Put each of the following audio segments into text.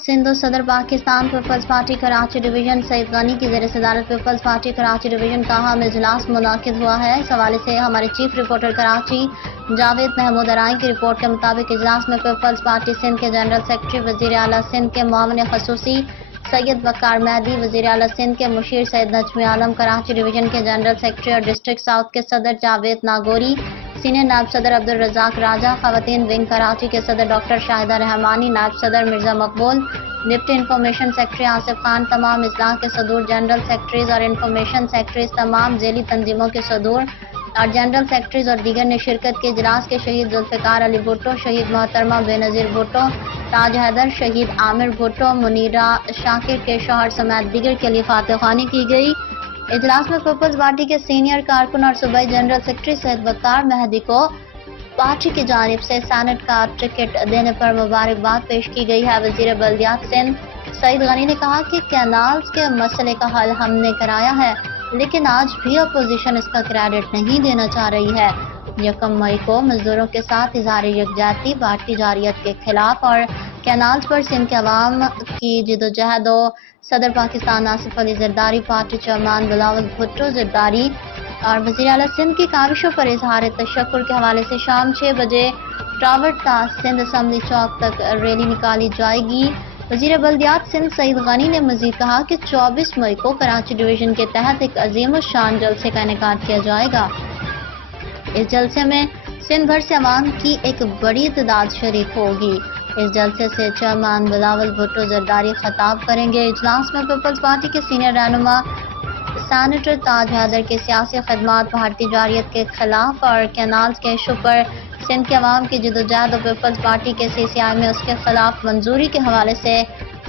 सिंध सदर Pakistan Peoples Party Karachi division Saeed Ghani की ज़ेर सदारत पीपल्स पार्टी कराची डिवीजन का अहम इजलास मुनाकिद हुआ है। इस हवाले से हमारे चीफ रिपोर्टर कराची जावेद महमूद अराई की रिपोर्ट के मुताबिक इजलास में पीपल्स पार्टी सिंध के जनरल सेक्रेटरी वज़ीर आला सिंध के मामले खसूसी सैयद वकार मेहदी, वज़ीर आला सिंध के मुशीर सैयद नजमी आलम, कराची डिवीजन के जनरल सेक्रेटरी और डिस्ट्रिक्ट साउथ के सदर जावेद नागौरी, सीनियर नायब सदर अब्दुल रज़ाक राजा, खवातीन विंग कराची के सदर डॉक्टर शाहिदा रहमानी, नायब सदर मिर्जा मकबूल, deputy information secretary Asif Khan, तमाम इजलास के सदूर, जनरल सेक्रेटरीज और इंफॉर्मेशन सेक्रेटरीज, तमाम झेली तंजीमों के सदूर और जनरल सेक्रेटरीज और दीगर ने शिरकत की। इजलास के शहीद जुल्फ़िकार अली भुट्टो, शहीद मोहतरमा बेनज़ीर भुट्टो, ताज हैदर, शहीद आमिर भुट्टो, मुनीरा शाकिर के शौहर समेत दीगर के लिए फातिह ख़्वानी की गई। इजलास में पीपल्स पार्टी के सीनियर कारकुन और सूबाई जनरल सेक्रेटरी सैयद वकार मेहदी को पार्टी की जानिब से सेनेट का टिकट देने पर मुबारकबाद पेश की गई है। वज़ीर बल्दियात सिंध सईद गनी ने कहा कि कैनाल्स के मसले का हल हमने कराया है, लेकिन आज भी अपोजिशन इसका क्रेडिट नहीं देना चाह रही है। 1 मई को मजदूरों के साथ इजहार यकजहती, बढ़ती जारियत के खिलाफ और कैनाल्स पर सिंध के अवाम की जिदोजहद और सदर पाकिस्तान आसिफ अली ज़रदारी, पार्टी चेयरमैन बिलावल भुट्टो ज़रदारी और वज़ीर आला सिंध की काविशों पर इजहार तशक्कुर के हवाले से शाम 6 बजे टावर ता सिंध असम्बली चौक तक रैली निकाली जाएगी। वज़ीर बल्दियात सिंध सईद गनी ने मजीद कहा कि 24 मई को कराची डिवीजन के तहत एक अजीम शान जलसे का इनेकाद किया जाएगा। इस जलसे में सिंध भर से अवाम की एक बड़ी तादाद शरीक होगी। इस जलसे से चेयरमैन बिलावल भुट्टो ज़रदारी खिताब करेंगे। इजलास में पीपल्स पार्टी के सीनियर रहनुमा सेनेटर ताज हैदर के सियासी खदमात, भारतीय जारियत के खिलाफ और कैनाल्स के इशू पर सिंध के अवाम की जिदोजहद और पीपल्स पार्टी के CCI में उसके खिलाफ मंजूरी के हवाले से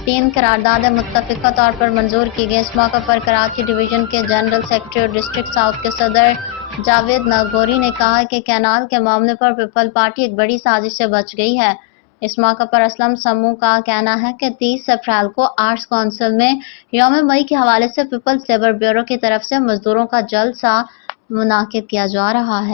3 करारदादें मुत्तफ़िक़ा तौर पर मंजूर की गई। इस मौके पर कराची डिवीजन के जनरल सेक्रेटरी और डिस्ट्रिक्ट साउथ के सदर जावेद नागौरी ने कहा कि कैनाल के मामले पर पीपल पार्टी एक बड़ी साजिश से बच गई है। इस मौके पर असलम समूह का कहना है कि 30 अप्रैल को आर्ट्स काउंसिल में यौम मई के हवाले से पीपल्स लेबर ब्यूरो की तरफ से मजदूरों का जलसा मुनाकिद किया जा रहा है।